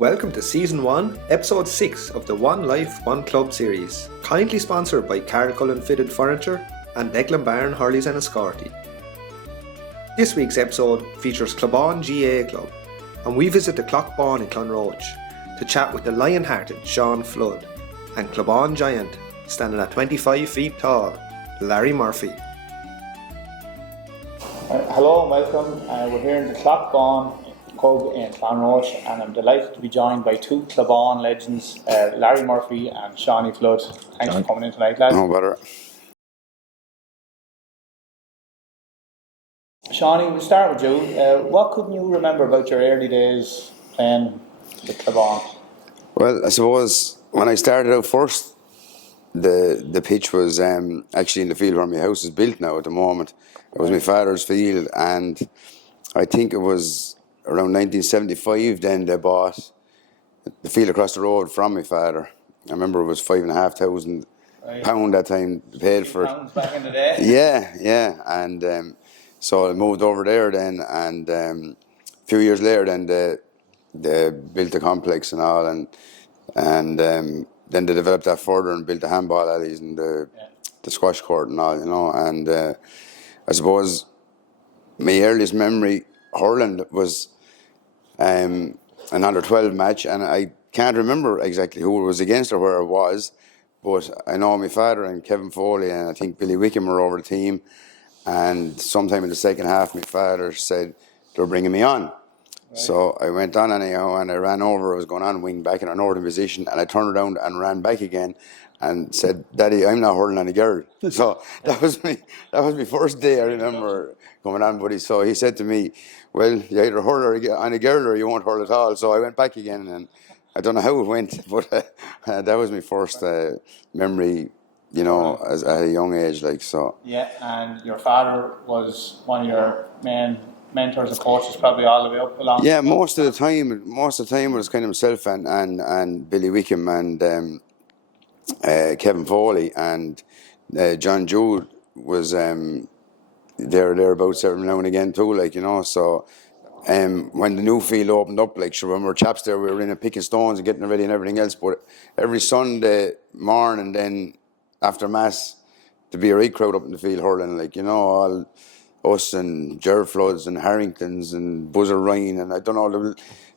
Welcome to Season 1, Episode 6 of the One Life, One Club series, kindly sponsored by Carrickle and Fitted Furniture and Declan Barn, Hurleys and Escorty. This week's episode features Cloughbawn GAA Club, and we visit the Cloughbawn in Clonroach to chat with the lion-hearted Sean Flood and Cloughbawn giant, standing at 25 feet tall, Larry Murphy. Hello and welcome. We're here in the Cloughbawn pub in Clonroach, and I'm delighted to be joined by two Cloughbawn legends, Larry Murphy and Shawnee Flood. Thanks for coming in tonight, lads. No better. Shawnee, we'll start with you. What couldn't you remember about your early days playing with Cloughbawn? Well, I suppose when I started out first, the pitch was actually in the field where my house is built now at the moment. It was my father's field, and I think it was around 1975 then they bought the field across the road from my father. I remember it was £5,500 pound that time paid for it. Pounds back in the day. Yeah, and so I moved over there then, and a few years later then they built the complex and all, and then they developed that further and built the handball alleys and the squash court and all, you know. And I suppose my earliest memory hurling was an under-12 match, and I can't remember exactly who it was against or where it was, but I know my father and Kevin Foley and I think Billy Wickham were over the team, and sometime in the second half my father said they were bringing me on. Right. So I went on anyhow, and I ran over. I was going on wing back in an northern position, and I turned around and ran back again and said, "Daddy, I'm not hurling any girl." So that was my first day I remember coming on. But he said to me, "Well, you either hurl on a girl or you won't hurl at all." So I went back again, and I don't know how it went, but that was my first memory, you know, at a young age, like so. Yeah, and your father was one of your main mentors and coaches, probably all the way up along. Yeah, most of the time it was kind of myself and Billy Wickham and Kevin Foley, and John Jude was thereabouts every now and again too, like, you know. So when the new field opened up, like, sure, when we were chaps there, we were in picking stones and getting ready and everything else. But every Sunday morning, then after mass, to be a right crowd up in the field hurling, like, you know, all us and Ger Floods and Harringtons and Buzzer Ryan and I don't know, there was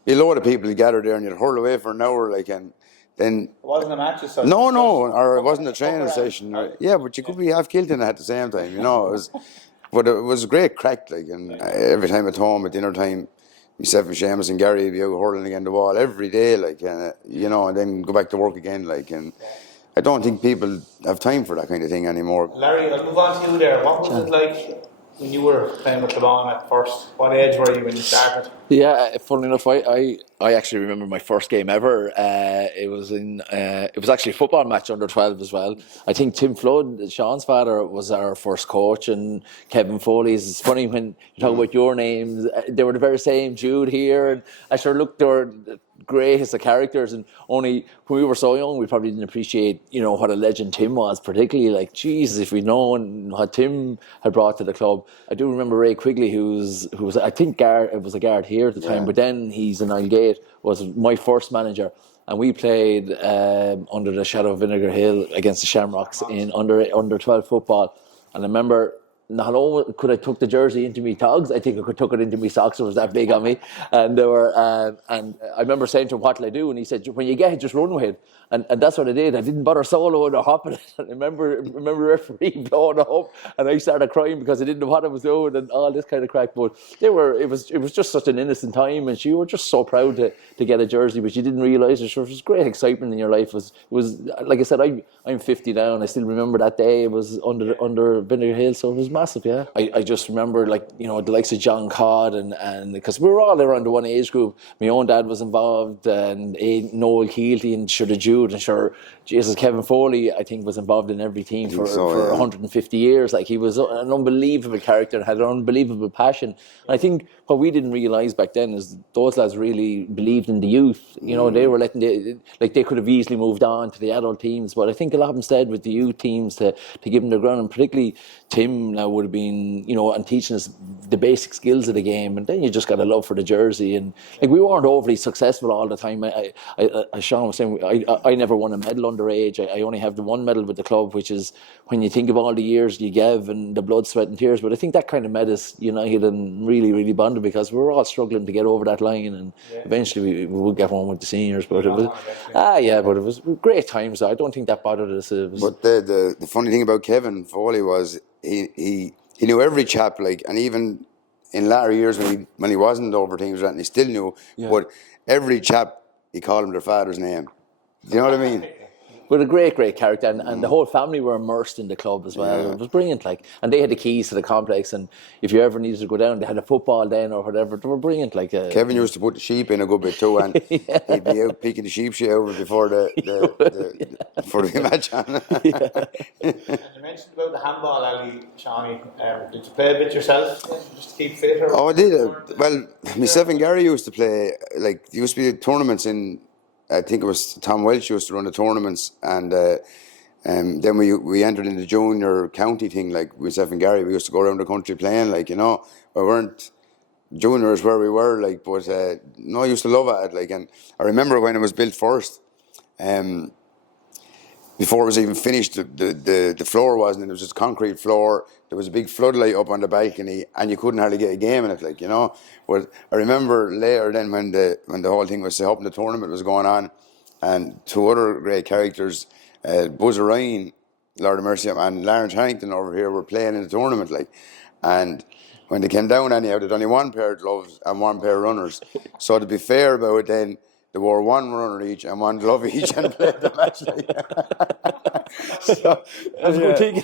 a load of people gathered there, and you'd hurl away for an hour, like, and then it wasn't a match as such. No, or it wasn't a training session. Right. Yeah, but you could be half killed in it at the same time, you know. But it was a great crack, like, and every time at home at dinner time, myself and Seamus and Gary would be out hurling against the wall every day, like, you know, and then go back to work again, like, and I don't think people have time for that kind of thing anymore. Larry, I'll move on to you there. What was it like when you were playing with Cloughbawn at first? What age were you when you started? Yeah, funnily enough, I actually remember my first game ever. It was actually a football match under 12 as well. I think Tim Flood, Sean's father, was our first coach, and Kevin Foley's. It's funny when you talk about your names, they were the very same. Jude here, and I sure looked, they were great as the characters, and only when we were so young we probably didn't appreciate, you know, what a legend Tim was, particularly, like, Jesus, if we'd known what Tim had brought to the club. I do remember Ray Quigley, who was I think it was a guard here at the time, but then he's in Nilegate, was my first manager, and we played under the shadow of Vinegar Hill against the Shamrocks in under 12 football. And I remember, not only could I tuck the jersey into me togs, I think I could tuck it into me socks. It was that big on me, and there were and I remember saying to him, "What'll I do?" And he said, "When you get it, just run with it." And that's what I did. I didn't bother soloing or hopping it. I remember the referee blowing it up, and I started crying because I didn't know what I was doing and all this kind of crack. But it was just such an innocent time, and you were just so proud to get a jersey, but you didn't realise it. It was great excitement in your life. It was like I said, I'm 50 now, and I still remember that day. It was under Vinegar Hill, so it was massive. Yeah, I just remember, like, you know, the likes of John Codd and because we were all around the one age group. My own dad was involved, and Noel Keelty and sure the Jude, and sure, Jesus, Kevin Foley, I think, was involved in every team for 150 years. Like, he was an unbelievable character and had an unbelievable passion. And I think what we didn't realise back then is those lads really believed in the youth. You know, they were they could have easily moved on to the adult teams, but I think a lot of them stayed with the youth teams to give them their ground, and particularly Tim. now would have been, and teaching us the basic skills of the game, and then you just got a love for the jersey. And like, we weren't overly successful all the time. As Sean was saying, I never won a medal underage. I only have the one medal with the club, which is when you think of all the years you gave and the blood, sweat and tears. But I think that kind of made us united and really, really bonded, because we were all struggling to get over that line, and eventually we would get one with the seniors. But it was, but it was great times. I don't think that bothered us. But the funny thing about Kevin Foley was he knew every chap, like, and even in latter years when he wasn't over teams, and he still knew. Yeah. But every chap, he called him their father's name. Do you know what I mean? But a great, great character, and the whole family were immersed in the club as well. Yeah. It was brilliant, like, and they had the keys to the complex, and if you ever needed to go down, they had a football then or whatever. They were brilliant. Like Kevin used to put the sheep in a good bit too, and he'd be out picking the sheep shit over before before the match on. And you mentioned about the handball, Ali, Shawnee. Did you play a bit yourself, just to keep fit? Or I did. Well, myself and Gary used to play. Like, there used to be tournaments in. I think it was Tom Welch used to run the tournaments, and then we entered in the junior county thing. Like, myself and Gary, we used to go around the country playing. Like, we weren't juniors where we were. Like, but I used to love it. Like, and I remember when it was built first. Before it was even finished, the floor wasn't. It was just concrete floor. There was a big floodlight up on the balcony, and you couldn't hardly get a game in it, like, But I remember later then when the whole thing was set up and the tournament was going on, and two other great characters, Buzz Ryan, Lord of Mercy, and Lawrence Harrington over here were playing in the tournament, like, and when they came down anyhow, they had only one pair of gloves and one pair of runners. So to be fair about it, then they wore one runner each and one glove each and played the match. So that's a good thing.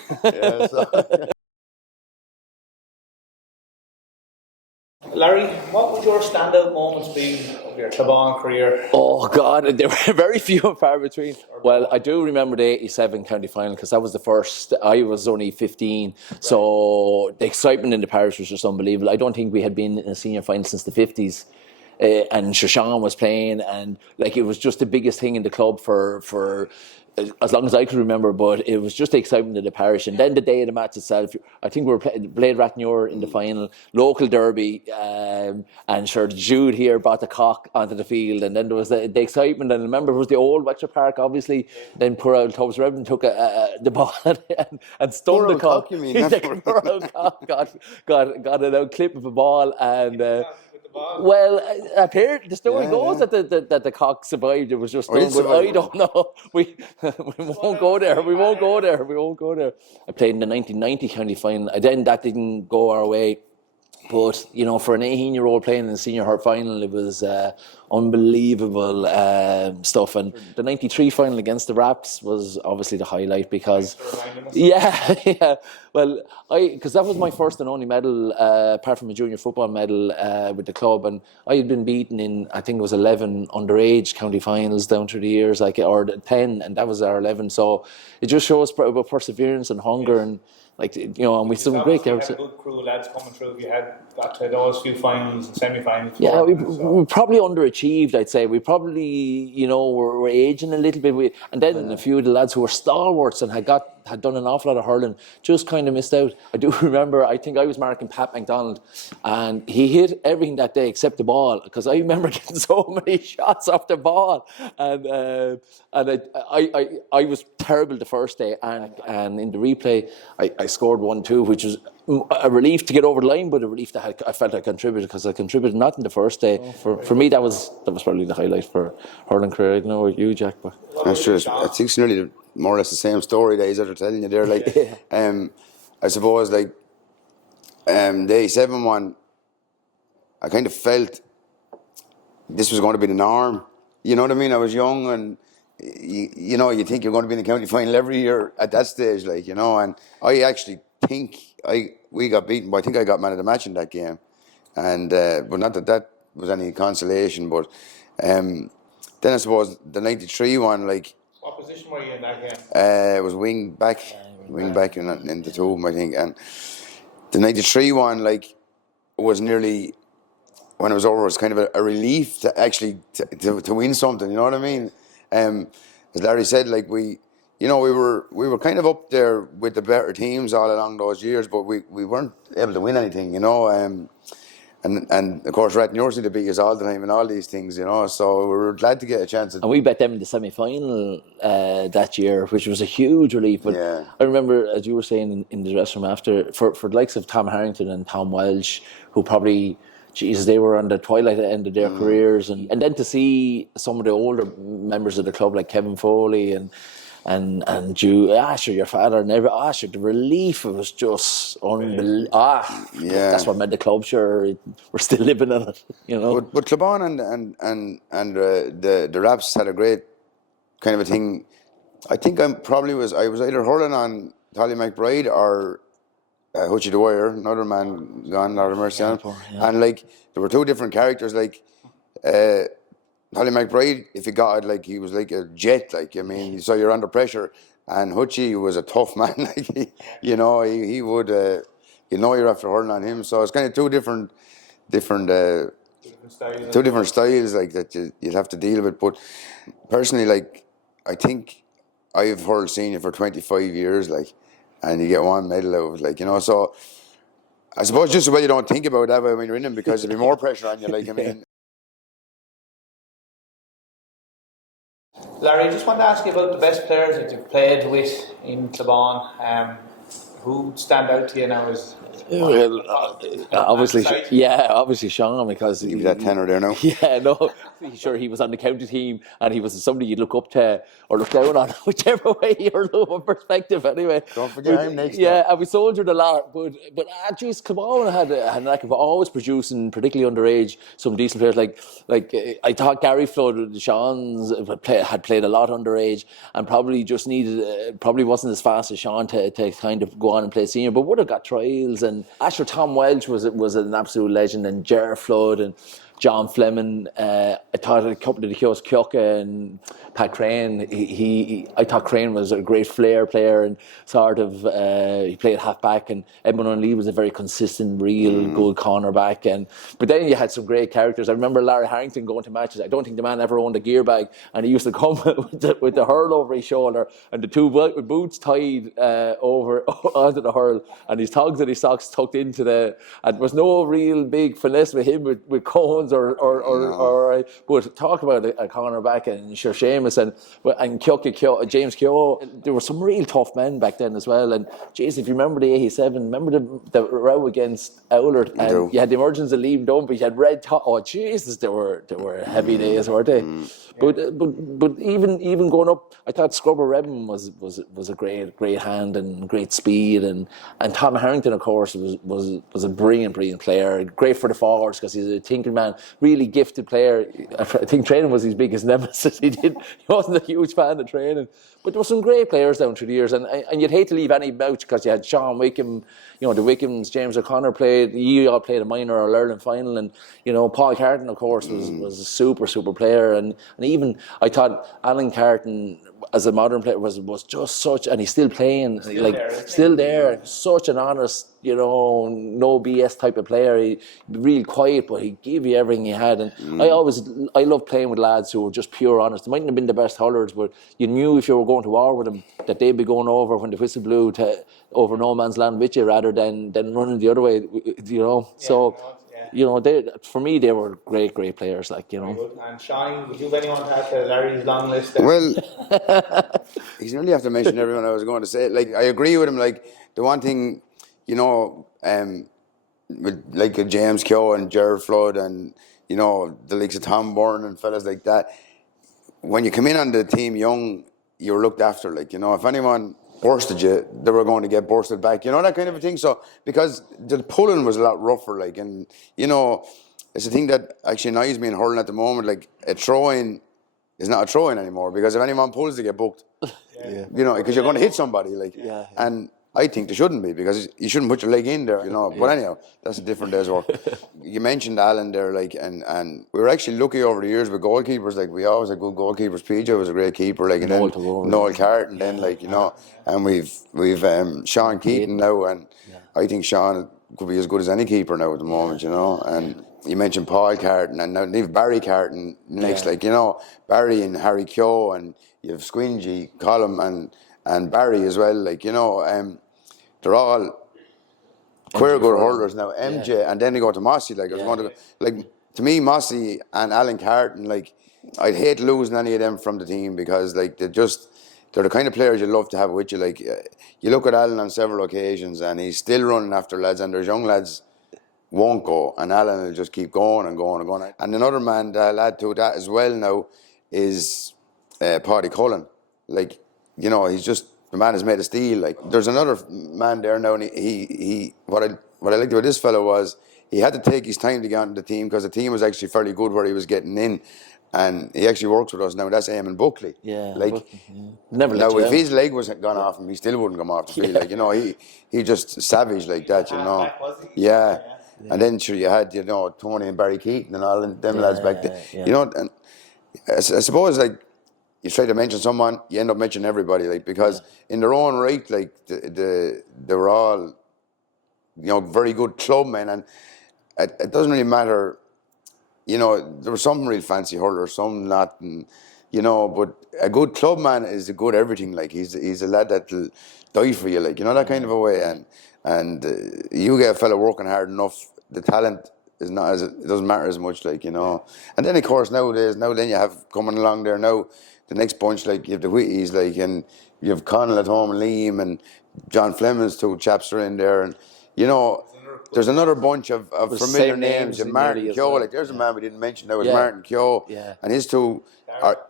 Larry, what would your standout moments be of your Cloughbawn career? Oh God, there were very few and far between. Well, I do remember the '87 county final, because that was the first. I was only 15, so the excitement in the parish was just unbelievable. I don't think we had been in a senior final since the '50s. And Shoshan was playing, and like, it was just the biggest thing in the club for as long as I could remember. But it was just the excitement of the parish. And then the day of the match itself, I think we were playing Blade Rathnure in the final, local derby, and sure, Jude here brought the cock onto the field, and then there was the excitement. And I remember it was the old Wexford Park, obviously. Then poor old Tubbs Revden took the ball and stunned the cock. You mean? Poor old cock got an out clip of a ball, and. Well, apparently the story goes that the cock survived. It was just done, but I don't know. We won't go there. We won't go there. I played in the 1990 county final. Then that didn't go our way. But, for an 18-year-old playing in the senior hurt final, it was unbelievable stuff. And the 93 final against the Raps was obviously the highlight, because... Yeah. Well, because that was my first and only medal, apart from a junior football medal with the club. And I had been beaten in, I think it was 11 underage county finals down through the years, or 10, and that was our 11. So it just shows about perseverance and hunger, and... and we some great characters. You had a good crew of lads coming through. If you had got to those few finals and semi-finals. Yeah, we probably underachieved, I'd say. We probably, were aging a little bit. And then a few of the lads who were stalwarts and had done an awful lot of hurling just kind of missed out. I do remember, I think I was marking Pat MacDonald, and he hit everything that day except the ball, because I remember getting so many shots off the ball, and I was terrible the first day, and in the replay I scored 1-2, which was a relief to get over the line, but a relief that I felt I contributed, because I contributed nothing the first day. For me, that was probably the highlight for hurling career. I don't know about you, Jack, but that's true. I think it's nearly more or less the same story that he's telling you there. Like, I suppose, like, the 87 one, I kind of felt this was going to be the norm. You know what I mean? I was young, and you think you're going to be in the county final every year at that stage, like, and I actually think we got beaten, but I think I got man of the match in that game, and but not that was any consolation. But then I suppose the 93 one, like, what position were you in that game? It was wing back in the two, I think, and the 93 one, like, was nearly, when it was over, it was kind of a relief to actually to win something. You know what I mean? As Larry said, like, we you know, we were kind of up there with the better teams all along those years, but we weren't able to win anything, you know. And of course, Rat University to beat us all the time and all these things, you know. So we were glad to get a chance. And we bet them in the semi-final that year, which was a huge relief. But Yeah. I remember, as you were saying in the dressing room after, for the likes of Tom Harrington and Tom Welsh, who probably, Jesus, they were on the twilight end of their careers, and then to see some of the older members of the club like Kevin Foley and Asher, your father, and Asher, the relief, it was just unbelievable. Yeah. That's what made the club sure we're still living in it, you know. But Cloughbawn and the Raps had a great kind of a thing. I think I was either hurling on Tolly McBride or Hutchie Dwyer, another man gone, Lord of mercy on him. And like there were two different characters. Like Tolly McBride, if he got it, like he was like a jet. Like I mean, so you're under pressure. And Hutchie was a tough man. Like he would. You know, you're after hurling on him. So it's kind of two different styles like that you'd have to deal with. But personally, like I think I've hurled senior for 25 years, like, and you get one medal out of it, like, you know. So I suppose just the way you don't think about that when you're in them, because there'll be more pressure on you. Like, I mean. Larry, I just wanted to ask you about the best players that you've played with in Cloughbawn. Who stand out to you now as obviously Sean, because Give you that tenor there now. Yeah, no, sure, he was on the county team and he was somebody you'd look up to or look down on, whichever way you're looking perspective. Anyway, Don't forget him next. Yeah, and we soldiered a lot, but geez, Cloughbawn had a knack of always producing, particularly underage, some decent players. Like I thought Gary Flood, Sean's had played a lot underage and probably just needed, probably wasn't as fast as Sean to kind of go on and play senior, but would have got trials. And Asher Tom Welch was an absolute legend, and Ger Flood and John Fleming. I thought a couple of the kids, Kyoka and Pat Crane. I thought Crane was a great flair player and sort of he played half back. And Edmund O'Neill was a very consistent, real good cornerback. But then you had some great characters. I remember Larry Harrington going to matches. I don't think the man ever owned a gear bag, and he used to come with the hurl over his shoulder and the two boots tied over onto the hurl, and his togs and his socks tucked into the. And there was no real big finesse with him with cones but talk about a cornerback and sure Seamus and Kyoka, James Kyo. There were some real tough men back then as well. And geez, if you remember the 87, remember the row against Owlert, and you had the emergence of Liam Dunn, but you had Red Top. Oh Jesus, they were heavy days, weren't they? But even going up, I thought Scrubber Redmond was a great hand and great speed, and Tom Harrington, of course, was a brilliant player, great for the forwards because he's a thinking man, really gifted player. I think training was his biggest nemesis. He wasn't a huge fan of training, but there were some great players down through the years, and you'd hate to leave any out because you had Sean Wickham, the Wickhams, James O'Connor played. You all played a minor or Ireland final, and Paul Carton, of course, was a super player, and even I thought Alan Carton as a modern player was just such, and he's still playing, still there, such an honest, no BS type of player. He real quiet, but he gave you everything he had. And I love playing with lads who were just pure honest. They mightn't have been the best hurlers, but you knew if you were going to war with them that they'd be going over when the whistle blew to over no man's land with you rather than running the other way. For me, they were great players. And Shawnee, would you have anyone to add to Larry's long list? Well, he's nearly have to mention everyone I was going to say. Like, I agree with him. Like, the one thing, with like James Keogh and Gerard Flood and the likes of Tom Byrne and fellas like that, when you come in on the team young, you're looked after. Like, if anyone bursted you, they were going to get bursted back. That kind of a thing. So because the pulling was a lot rougher, like, and it's a thing that actually annoys me in hurling at the moment. Like, a throw-in is not a throw-in anymore because if anyone pulls, they get booked. Because you're going to hit somebody. Like, and I think they shouldn't be because you shouldn't put your leg in there. But anyhow, that's a different day's work. You mentioned Alan there, like, and we were actually lucky over the years with goalkeepers. Like, we always had good goalkeepers. PJ was a great keeper. Like, and then Noel Carton, then and we've Sean Keaton now, and I think Sean could be as good as any keeper now at the moment. And you mentioned Paul Carton, and now you've Barry Carton next. Barry and Harry Keogh, and you have Squingy, Colum, and Barry as well. Like, you know, they're all queer good hurlers now. MJ, and then they go to Mossy. Like, I was going to go, like, to me, Mossy and Alan Carton, like, I'd hate losing any of them from the team because, like, they're the kind of players you love to have with you. Like, you look at Alan on several occasions and he's still running after lads, and there's young lads won't go, and Alan will just keep going and going and going. And another man that I'll add to that as well now is Paddy Cullen. Like, you know, he's just, the man is made of steel. Like, there's another man there now, and he what I liked about this fellow was he had to take his time to get onto the team because the team was actually fairly good where he was getting in. And he actually works with us now. That's Eamon Buckley. Yeah, like Buckley, yeah. Never let now, you if out. his leg was gone off him, he still wouldn't come off the field. Like, you know, he just savage like that. You know, yeah. And then sure you had, you know, Tony and Barry Keaton and all them lads back there. Yeah. You know, and I suppose like you try to mention someone, you end up mentioning everybody. Like, because in their own right, like they were all, you know, very good clubmen, and it doesn't really matter. You know, there were some real fancy hurlers, some not, and, you know, but a good clubman is a good everything. Like, he's a lad that'll die for you, like, you know, that kind of a way. And you get a fella working hard enough, the talent is not as, it doesn't matter as much, like, you know. And then of course nowadays, then you have coming along there now the next bunch, like you have the Whitties, like, and you have Connell at home and Liam and John Fleming's two chaps are in there, and you know. There's another bunch of familiar names. And Martin Keogh, like, there's a man we didn't mention now, is Martin Keogh, and his two,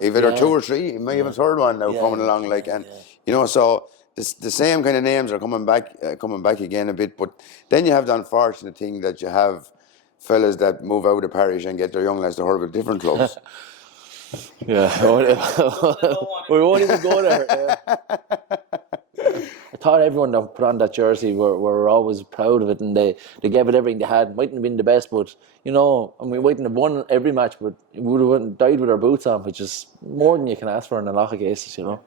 if there are two or three, he may have a third one now coming along, like, and you know, so the same kind of names are coming back again a bit. But then you have the unfortunate thing that you have fellas that move out of the parish and get their young lads to hurl with different clubs. Yeah, we won't even go there. I thought everyone that put on that jersey were always proud of it, and they gave it everything they had. Mightn't have been the best, but you know, and we mightn't have won every match, but we would have died with our boots on, which is more than you can ask for in a lot of cases, you know.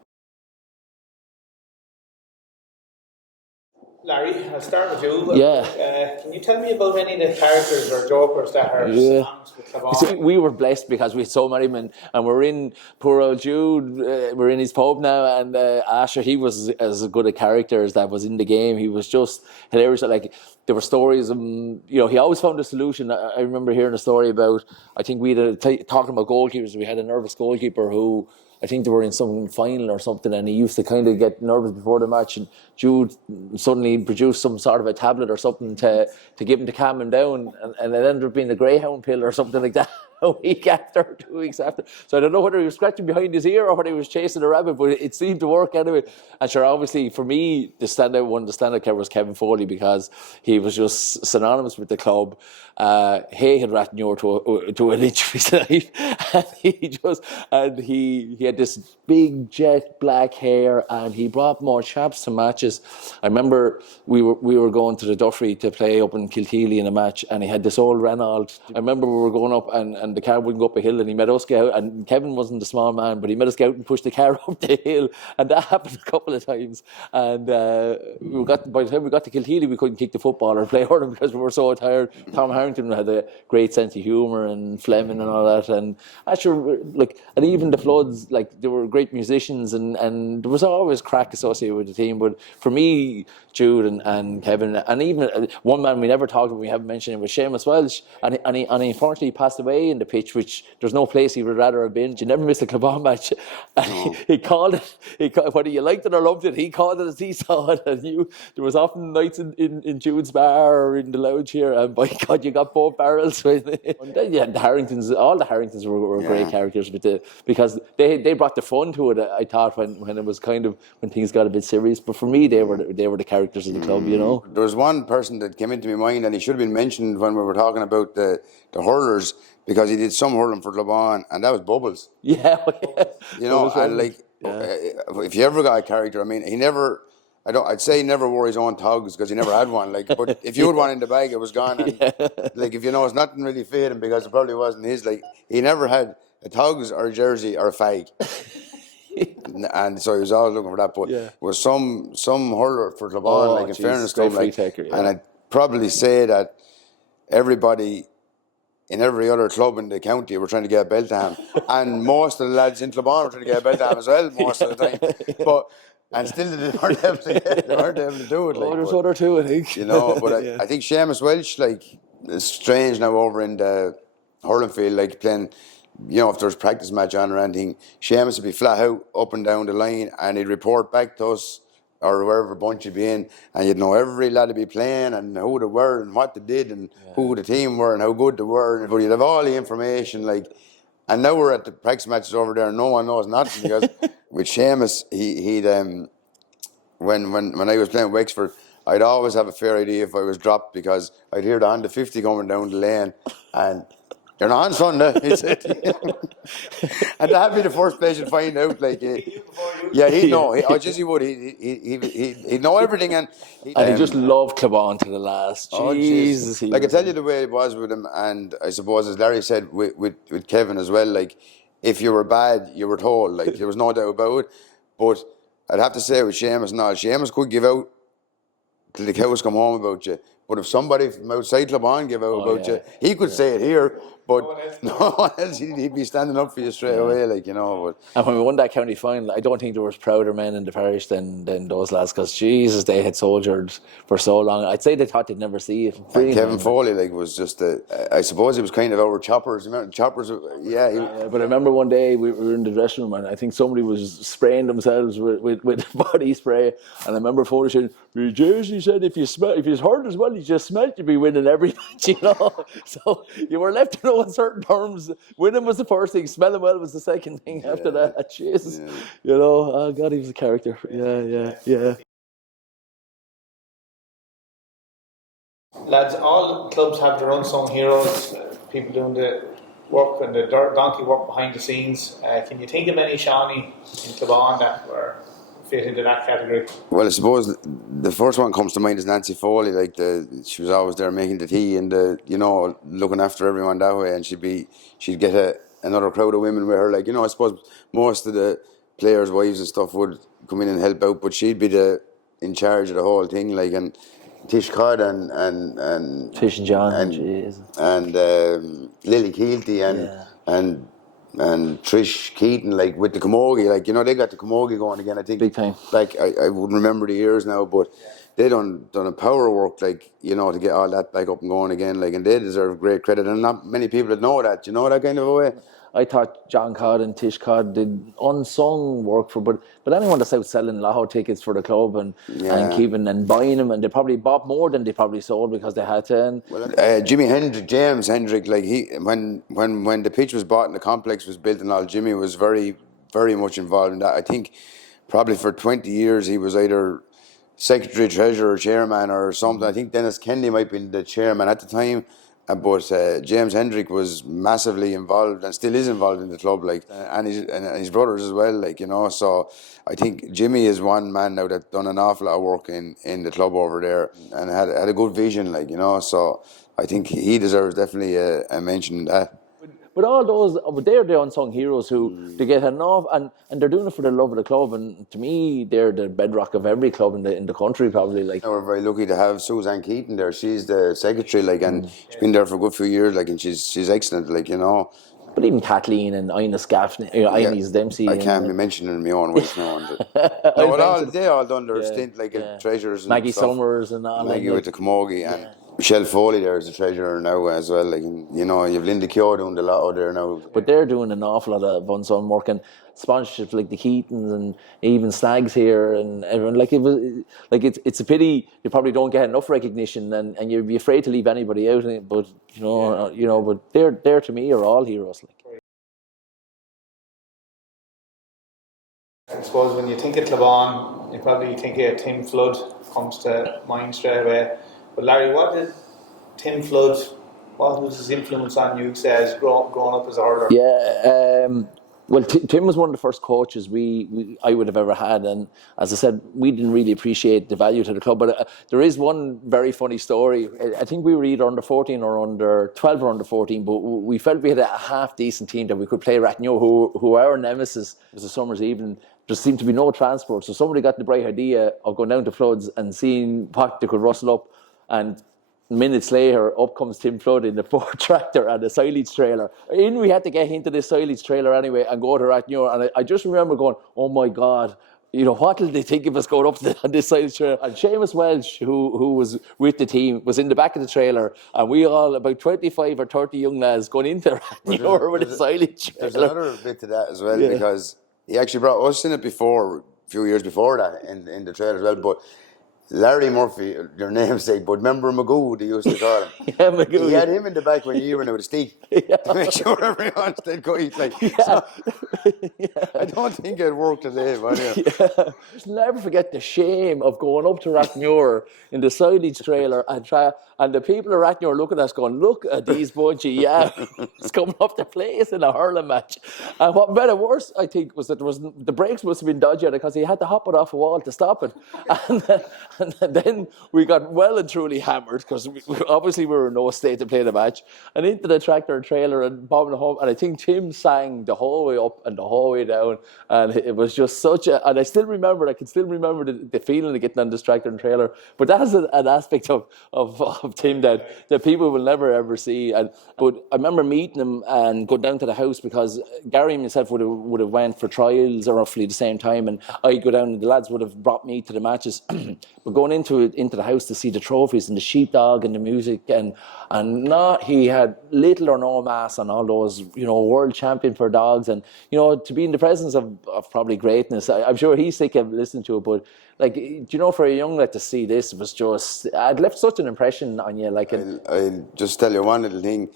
Larry, I'll start with you. Yeah. Can you tell me about any of the characters or jokers that are songs with Cloughbawn? See, we were blessed because we had so many men, and we're in poor old Jude. We're in his pub now, and Asher, he was as good a character as that was in the game. He was just hilarious. Like, there were stories. You know, he always found a solution. I remember hearing a story about. I think we had talking about goalkeepers. We had a nervous goalkeeper who. I think they were in some final or something, and he used to kind of get nervous before the match, and Jude suddenly produced some sort of a tablet or something to give him to calm him down, and it ended up being a greyhound pill or something like that. A week after, 2 weeks after. So I don't know whether he was scratching behind his ear or whether he was chasing a rabbit, but it seemed to work anyway. And sure, obviously, for me, the standout character was Kevin Foley, because he was just synonymous with the club. Hay had ratted Muir to an inch of his life, and he had this big jet black hair, and he brought more chaps to matches. I remember we were going to the Duffrey to play up in Kilteely in a match, and he had this old Renault. I remember we were going up, and the car wouldn't go up a hill, and he made us go out, and Kevin wasn't a small man, but he made us go out and push the car up the hill, and that happened a couple of times. And by the time we got to Kilteely, we couldn't kick the football or play hurling because we were so tired. Tom Harrington had a great sense of humour, and Fleming and all that, and actually, like, and even the Floods, like, they were great musicians, and there was always crack associated with the team. But for me, Jude and Kevin, and even one man we never talked about, we haven't mentioned him, was Seamus Welsh, and he unfortunately passed away in the pitch, which there's no place he would rather have been. You never miss a Cloughbawn match. And he called it, whether you liked it or loved it, he called it as he saw it. And there was often nights in Jude's bar or in the lounge here, and by God, you got both barrels. And then, yeah, the Harringtons, all the Harringtons were great characters, because they brought the fun to it. I thought when it was kind of, when things got a bit serious. But for me, they were the characters of the club, you know. There was one person that came into my mind, and he should have been mentioned when we were talking about the hurlers, because he did some hurling for Cloughbawn, and that was Bubbles. Yeah. You know, and like, if you ever got a character, I mean, I'd say he never wore his own togs because he never had one. Like, but if you had one in the bag, it was gone. And like, if you know, it's nothing really fitting because it probably wasn't his. Like, he never had a togs or a jersey or a fag. And so he was always looking for that. But it was some hurler for Cloughbawn, like, in fairness to him, like, and I'd probably say that everybody in every other club in the county were trying to get a belt to him, and most of the lads in Cloughbawn were trying to get a belt to him as well most of the time. But and still they weren't able to do it. Like, Oh, there's but, other two, I think. you know, but Yeah. I think Seamus Welch, like, is strange now over in the hurling field, like playing, you know, if there's practice match on or anything, Seamus would be flat out up and down the line, and he'd report back to us or wherever bunch you'd be in, and you'd know every lad would be playing and who they were and what they did and who the team were and how good they were. But you'd have all the information, like. And now we're at the practice matches over there, and no one knows nothing because with Seamus, he'd when I was playing Wexford, I'd always have a fair idea if I was dropped because I'd hear the under 50 coming down the lane, and you're not on Sunday, he said. And that'd be the first place you'd find out. Like, yeah, he'd know. He would. He'd know everything, and he just loved Cloughbawn to the last. Oh, Jesus, he like I was- tell you the way it was with him, and I suppose as Larry said with Kevin as well. Like, if you were bad, you were told. Like, there was no doubt about it. But I'd have to say with Seamus and all, Seamus could give out till the cows come home about you. But if somebody from outside Cloughbawn gave out about you, he could say it here. But no one else, he'd be standing up for you straight away, like, you know. But And when we won that county final, I don't think there was prouder men in the parish than those lads, because Jesus, they had soldiered for so long. I'd say they thought they'd never see it. and Kevin Foley, like, was just I suppose he was kind of our choppers. Remember choppers? Yeah. But I remember one day we were in the dressing room and I think somebody was spraying themselves with body spray. And I remember Foley saying, he said, if you heard as well, you just smelt, you'd be winning every match, you know. So you were left to know in certain terms. Winning was the first thing, smelling well was the second thing after that. Jesus. Yeah. You know, oh God, he was a character. Yeah. Lads, all clubs have their unsung heroes, people doing the work and the donkey work behind the scenes. Can you think of any Shawnee in Cloughbawn that were fit into that category? Well, I suppose the first one comes to mind is Nancy Foley. Like, she was always there making the tea and looking after everyone that way. And she'd get another crowd of women with her. Like, you know, I suppose most of the players' wives and stuff would come in and help out, but she'd be in charge of the whole thing. Like, and Tish Codd and Fish and John and Lily Keelty and Trish Keaton, like, with the Camogie, like, you know, they got the Camogie going again, I think. Big time. Like, I wouldn't remember the years now, but they done a power work, like, you know, to get all that back up and going again, like, and they deserve great credit, and not many people that know that, you know, that kind of a way. I thought John Codd and Tish Codd did unsung work but anyone that's out selling Laho tickets for the club and keeping and buying them, and they probably bought more than they probably sold because they had to. And James Hendrick, like, when the pitch was bought and the complex was built and all, Jimmy was very, very much involved in that. I think probably for 20 years he was either secretary, treasurer, chairman or something. I think Dennis Kennedy might have been the chairman at the time. But James Hendrick was massively involved and still is involved in the club, like, and his brothers as well, like, you know. So I think Jimmy is one man now that's done an awful lot of work in the club over there and had a good vision, like, you know. So I think he deserves definitely a mention in that. But all those, they're the unsung heroes who they get enough, and they're doing it for the love of the club. And to me, they're the bedrock of every club in the country, probably. Like, we're very lucky to have Suzanne Keaton there. She's the secretary, like, and she's been there for a good few years, like, and she's excellent, like, you know. But even Kathleen and Ines Gaffney, Ines Dempsey. I can't be mentioning my own wife now. They all done their stint, like, treasurers and Maggie stuff. Summers and all. Maggie with the Camogie and Michelle Foley there is the treasurer now as well. Like, you know, you've Linda Keogh doing the lot there now. But they're doing an awful lot of unsung work and sponsorships, like the Keatons and even Snags here and everyone. Like, it's a pity you probably don't get enough recognition, and you'd be afraid to leave anybody out. But but they're to me are all heroes. Like, I suppose when you think of Cloughbawn, you probably think of Tim Flood comes to mind straight away. But Larry, what did Tim Flood? What was his influence on you? Says growing up as a hurler. Yeah. Well, Tim was one of the first coaches I would have ever had, and as I said, we didn't really appreciate the value to the club. But there is one very funny story. I think we were either under 14 or under 12 or under 14, but we felt we had a half decent team that we could play Rathneo, who our nemesis was a summer's evening. There seemed to be no transport, so somebody got the bright idea of going down to Floods and seeing what they could rustle up, and minutes later, up comes Tim Flood in the Ford tractor and a silage trailer. We had to get into this silage trailer anyway and go to Rathneo. And I just remember going, oh my God, you know, what did they think of us going up on this side of the trailer? And Seamus Welch, who was with the team, was in the back of the trailer, and we all, about 25 or 30 young lads, going into Rathnure with a silage There's trailer. another bit to that as well, because he actually brought us in it before, a few years before that, in the trailer as well. But Larry Murphy, your namesake, but remember Magoo, they used to call him. Yeah, Magoo, He had him in the back when you were in with a stick to make sure everyone stayed quiet. Like, so, I don't think it worked today, but anyway. Just never forget the shame of going up to Rathnure in the silage trailer and the people of Rathnure looking at us going, look at these bunch of it's coming up to play us in a hurling match. And what made it worse, I think, was that the brakes must have been dodgy because he had to hop it off a wall to stop it. And then we got well and truly hammered because obviously we were in no state to play the match, and into the tractor and trailer and bobbing home. And I think Tim sang the whole way up and the whole way down, and it was just such a. And I can still remember the feeling of getting on this tractor and trailer. But that is an aspect of Tim that people will never ever see. But I remember meeting him and going down to the house because Gary and myself would have went for trials roughly the same time, and I'd go down and the lads would have brought me to the matches. But going into the house to see the trophies and the sheepdog and the music and he had little or no mass on all those, you know, world champion for dogs, and you know, to be in the presence of probably greatness. I'm sure he's sick of listening to it, but like, do you know, for a young lad to see this was just, it left such an impression on you. Like, I'll just tell you one little thing.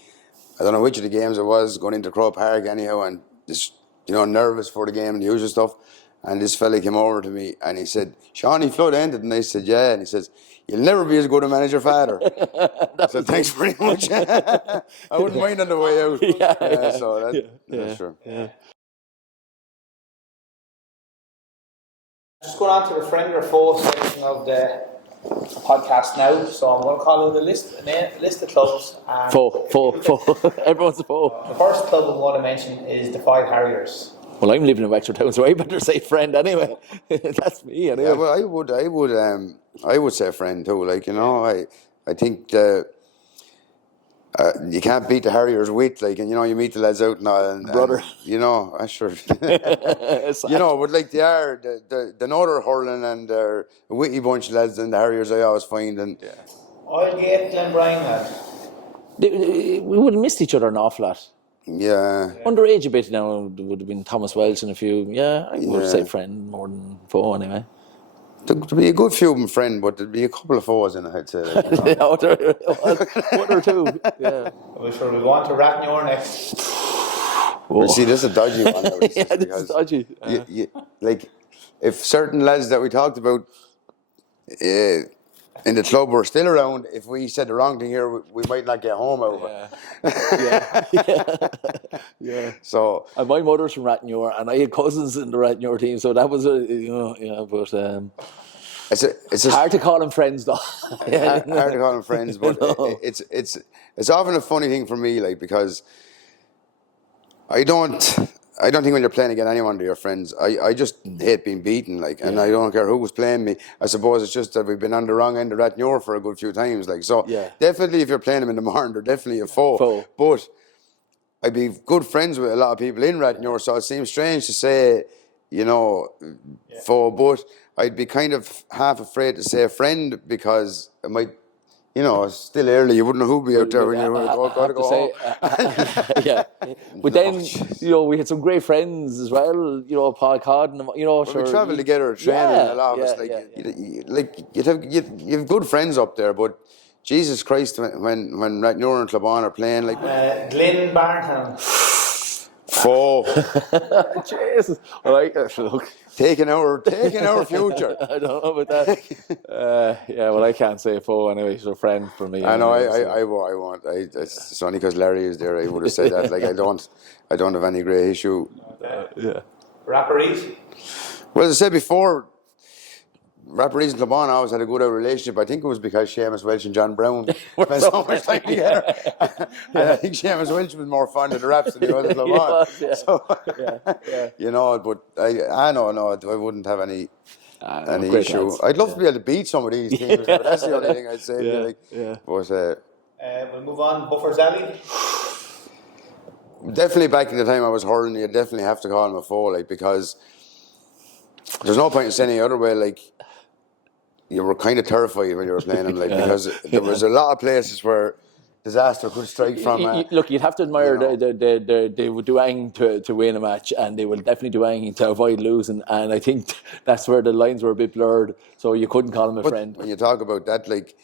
I don't know which of the games it was, going into Crow Park anyhow, and just, you know, nervous for the game and the usual stuff. And this fella came over to me and he said, Shawnee Flood ended. And I said, yeah. And he says, you'll never be as good a man as your father. I said, thanks very much. I wouldn't mind on the way out. So that's true. Yeah. Just going on to the friend or foe section of the podcast now. So I'm going to call out a list of clubs. And Foe. Everyone's a foe. the first club I'm going to mention is the Five Harriers. Well, I'm living in Wexford Town, so I better say friend anyway. That's me anyway. Yeah, well, I would say friend too. Like, you know, I think you can't beat the Harriers' wit. Like, and you know, you meet the lads out and all, and Brother. you know, I sure. You know, but like they are the Northern hurling and they're a witty bunch of lads, and the Harriers I always find. And Aldgate, Glenbrine, lad. We would have missed each other an awful lot. yeah. Underage a bit now, would have been Thomas Welch and a few. Yeah, I would say friend more than foe anyway. There'd be a good few of them friend, but there'd be a couple of foes in it, I'd say. Like, you know. One or two, yeah. We're sure we'll go on to Rathnure next. Well, see, this is a dodgy one. Yeah, this is dodgy. Like, if certain lads that we talked about in the club were still around, if we said the wrong thing here, we might not get home out of it. Yeah. So, and my mother's from Rathnure, and I had cousins in the Rathnure team, so that was but it's hard to call them friends, though. hard to call them friends, but it's often a funny thing for me, like, because I don't think when you're playing against anyone, they're your friends. I just hate being beaten, like, and I don't care who was playing me. I suppose it's just that we've been on the wrong end of Rathnure for a good few times, like, so. Definitely, if you're playing them in the morning, they're definitely a foe. But I'd be good friends with a lot of people in Rathnure, so it seems strange to say, you know, foe. But I'd be kind of half afraid to say a friend because it might. You know, it's still early. You wouldn't know who'd be out there when you were going to go home. Yeah. But then, you know, we had some great friends as well. You know, Paul Cod and, you know, we travelled together, training, a lot of us. Like, you have good friends up there, but Jesus Christ, when Rathnure and Cloughbawn are playing, like Glen Barntown. Foe. Jesus. All right, look. Taking our future. I don't know about that. Yeah, well, I can't say foe anyway. He's a friend for me. I know. I won't. It's only because Larry is there. I would have said that. Like, I don't have any great issue. Yeah. Rivalries. Well, as I said before, Rivalries and Cloughbawn always had a good relationship. I think it was because Seamus Welch and John Brown spent so much time together. And I think Seamus Welch was more fond of the Raps than he was of Cloughbawn. You know, but I wouldn't have any issue. Lads. I'd love to be able to beat some of these teams, but that's the only thing I'd say. But we'll move on. Buffer's Alley. Definitely back in the time I was hurling, you definitely have to call him a foe, like, because there's no point in saying any other way. Like, you were kind of terrified when you were playing them, like, because there was a lot of places where disaster could strike from. Look, you'd have to admire you know. they would do anything to win a match, and they will definitely do anything to avoid losing. And I think that's where the lines were a bit blurred, so you couldn't call him a But friend. when you talk about that, like,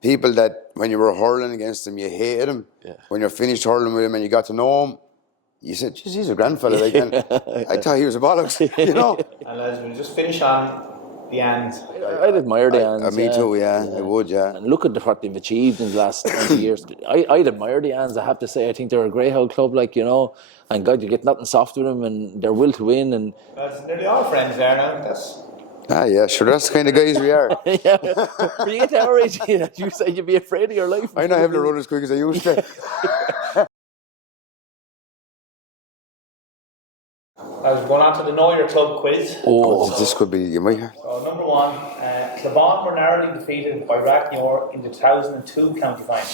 people that when you were hurling against them, you hated him. Yeah. When you're finished hurling with him and you got to know him, you said, "Geez, he's a grand fella." Like, and I thought he was a bollocks, you know. And as we just finish on the end, I'd admire the Ans. Me too, yeah, I would, yeah. And look at what they've achieved in the last 20 years. I'd admire the Ans, I have to say. I think they're a great old club, like, you know, and God, you get nothing soft with them and their will to win. And that's nearly all friends there now. That's Yeah, sure, that's the kind of guys we are. yeah, when you get to our age, you say you'd be afraid of your life. I not have to run as quick as I used to. I was going on to the Know Your Club quiz. This could be, you might have. So number one, Cloughbawn were narrowly defeated by Rathneor in the 2002 county final.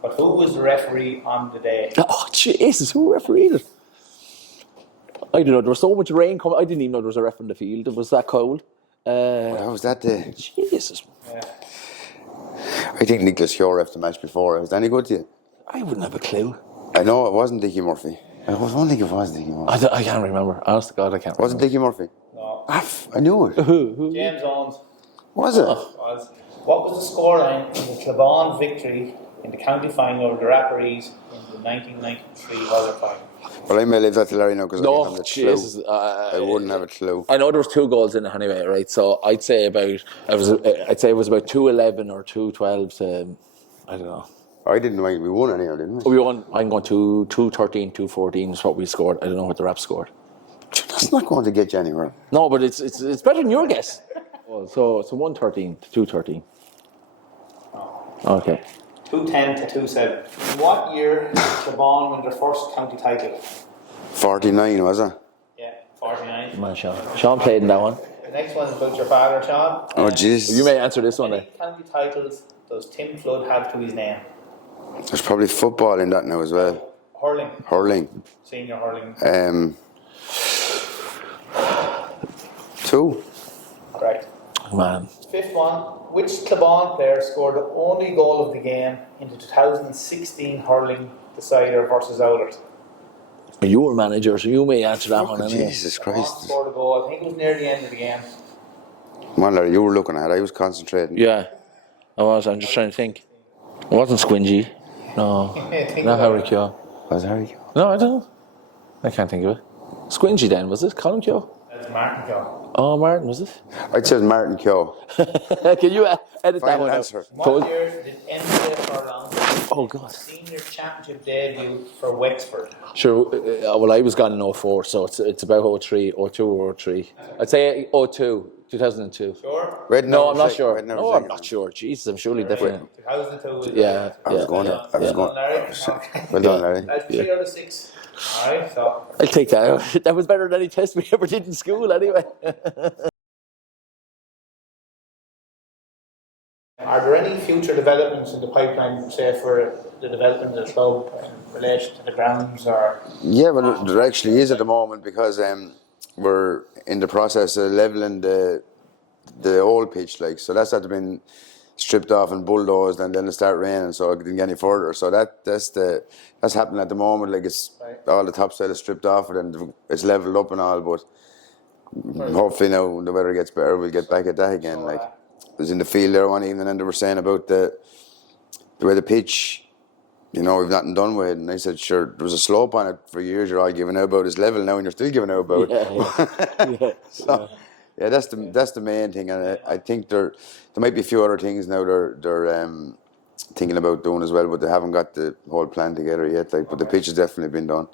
But who was the referee on the day? Oh, Jesus, who refereed it? I don't know, there was so much rain coming. I didn't even know there was a ref on the field. It was that cold. How was that day? Jesus. Yeah. I think Nicholas Shaw refed the match before. Was that any good to you? I wouldn't have a clue. I know it wasn't Dickie Murphy. I was wondering if it was Dickie Murphy. I can't remember. Honest to God, I can't remember. Was it Dickie Murphy? No. I knew it. James Owens Was it? was. What was the scoreline in the Cloughbawn victory in the county final over the Rivalries in the 1993 Hurling final? Well, I may leave that to Larry now because I don't have a clue. Jesus, I wouldn't have a clue. I know there was 2 goals in it anyway, right? So I'd say it was about 2-11 or 2-12 to, I don't know. I didn't mind. We won anyhow, didn't we? We won. I'm going to 2-13, 2-14 is what we scored. I don't know what the Raps scored. That's not going to get you anywhere. No, but it's better than your guess. So 1-13 to 2-13. Okay. 210 to 27. In what year did Cloughbawn win their first county title? 49, was it? Yeah, 49. Come on, Sean. Sean played in that one. The next one is about your father, Sean. Oh, jeez. You may answer this one. How many county titles does Tim Flood have to his name? There's probably football in that now as well. Hurling. Hurling. Senior hurling. 2. Right. Man. Fifth one. Which Cloughbawn player scored the only goal of the game in the 2016 hurling decider versus Oulart? You were manager, so you may answer that one anyway. Jesus Cloughbawn Christ. scored a goal. I think it was near the end of the game. Come on, Larry, you were looking at it. I was concentrating. Yeah, I was. I'm just trying to think. It wasn't Squingy. No. Not Harry Keogh. Was it Harry? No, I don't know. I can't think of it. Squingy then, was it? Colin Keogh? That's Martin Keogh. Oh, Martin, was it? I'd say Martin Keogh. Can you edit that Final one answer. out? What year did MJ Furlong Oh, God. senior championship debut for Wexford? Sure. Well, I was gone in 04, so it's about 03, 02 or 03. I'd say 02, 2002. Sure. No, I'm not sure. No, I'm not sure. Jesus, I'm surely different. 2002 was Yeah. I was going. Larry. Well done, Larry. That's 3 out of 6. Alright, so I'll take that. That was better than any test we ever did in school, anyway. are there any future developments in the pipeline, say, for the development of the club in relation to the grounds or? Yeah, well, there actually is at the moment because we're in the process of levelling the old pitch, like, so that's been stripped off and bulldozed, and then it start raining, so it didn't get any further. So that's happening at the moment. Like, it's all the topsoil is stripped off, and then it's levelled up and all. But hopefully now when the weather gets better, we'll get back at that again. Like, I was in the field there one evening, and they were saying about the way the pitch, you know, we've nothing done with it. And I said, sure, there was a slope on it for years. You're all giving out about it's level now, and you're still giving out about it. So, yeah, that's the main thing, and I think there might be a few other things now they're thinking about doing as well, but they haven't got the whole plan together yet. Like, but the pitch has definitely been done.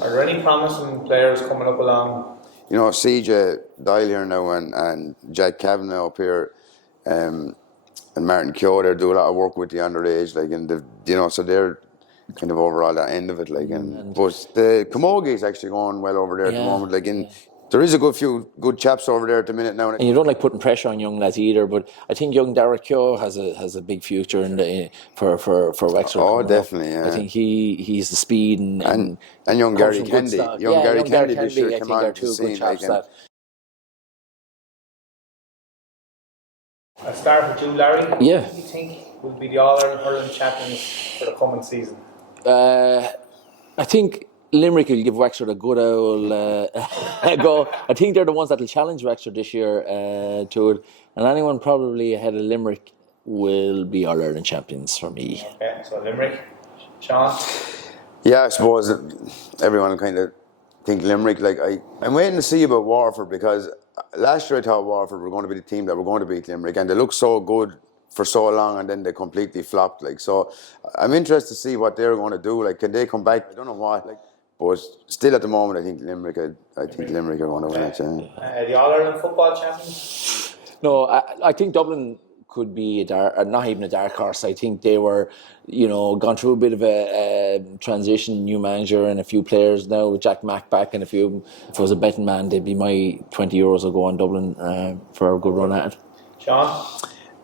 Are there any promising players coming up along? You know, CJ Dial here now and Jack Kavanagh up here, and Martin Keogh, they do a lot of work with the underage, like, and so they're kind of overall that end of it, like, but the Camogie is actually going well over there at the moment, like, there is a few good chaps over there at the minute now. And you don't like putting pressure on young lads either, but I think young Derek Keogh has a big future for Wexford. Oh, definitely, yeah. I think he's the speed and young Gary Kennedy. Young Gary Kennedy this year came on to the scene, like, I'll start with you, Larry. Yeah. Who do you think will be the All-Ireland hurling champions for the coming season? I think Limerick will give Wexford a good old go. I think they're the ones that will challenge Wexford this year to it. And anyone probably ahead of Limerick will be All Ireland champions for me. Okay, so Limerick. Sean? Yeah, I suppose everyone kind of think Limerick. Like I'm waiting to see about Waterford, because last year I thought Waterford were going to be the team that were going to beat Limerick, and they looked so good for so long, and then they completely flopped. Like, so, I'm interested to see what they're going to do. Like, can they come back? I don't know what. Like, but still, at the moment, I think Limerick. I think Limerick are going to win it. Yeah. The All-Ireland football champions? No, I think Dublin could be not even a dark horse. I think they were, gone through a bit of a transition, new manager and a few players now with Jack Mack back and a few. If I was a betting man, they'd be my €20 will go on Dublin for a good run at it. Sean?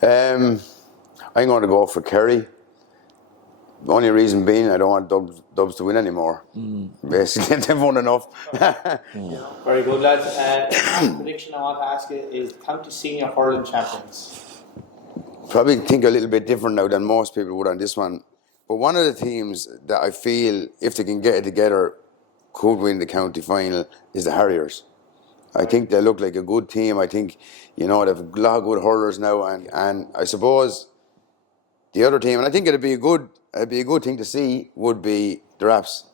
I'm going to go for Kerry. The only reason being I don't want Dubs to win anymore. Basically, they've won enough. Very good, lads. Last prediction I want to ask you is county senior hurling champions. Probably think a little bit different now than most people would on this one. But one of the teams that I feel, if they can get it together, could win the county final is the Harriers. I think they look like a good team. I think, they have a lot of good hurlers now, and I suppose the other team, and I think it'd be a good thing to see, would be the Raps.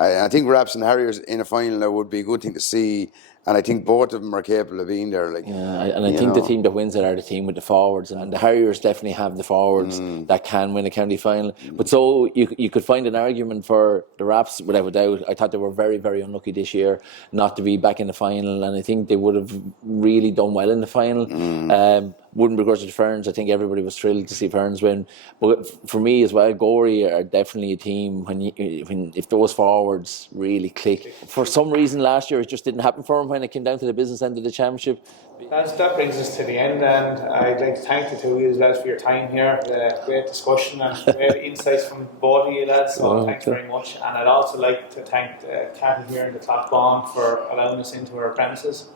I think Raps and Harriers in a final now would be a good thing to see, and I think both of them are capable of being there. Like, and I think the team that wins it are the team with the forwards, and the Harriers definitely have the forwards that can win a county final. But so you could find an argument for the Raps without a doubt. I thought they were very, very unlucky this year not to be back in the final, and I think they would have really done well in the final. Wouldn't begrudge it to Ferns. I think everybody was thrilled to see Ferns win. But for me as well, Gorey are definitely a team if those forwards really click. For some reason last year it just didn't happen for them when it came down to the business end of the championship. That brings us to the end, and I'd like to thank the two of you lads for your time here. Great discussion and great insights from both of you lads, so thanks very much. And I'd also like to thank Cathy here in the Cloughbawn for allowing us into her premises.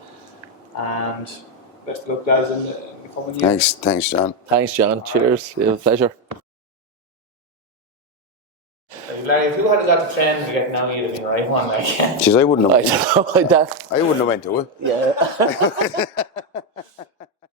And best of luck, lads, in the coming year. Thanks, John. Thanks, John. Cheers. It was a pleasure. Larry, if you hadn't got the training to get now, you'd have been the right one. Jeez, I wouldn't have. I don't know like that. I wouldn't have went to it. Yeah.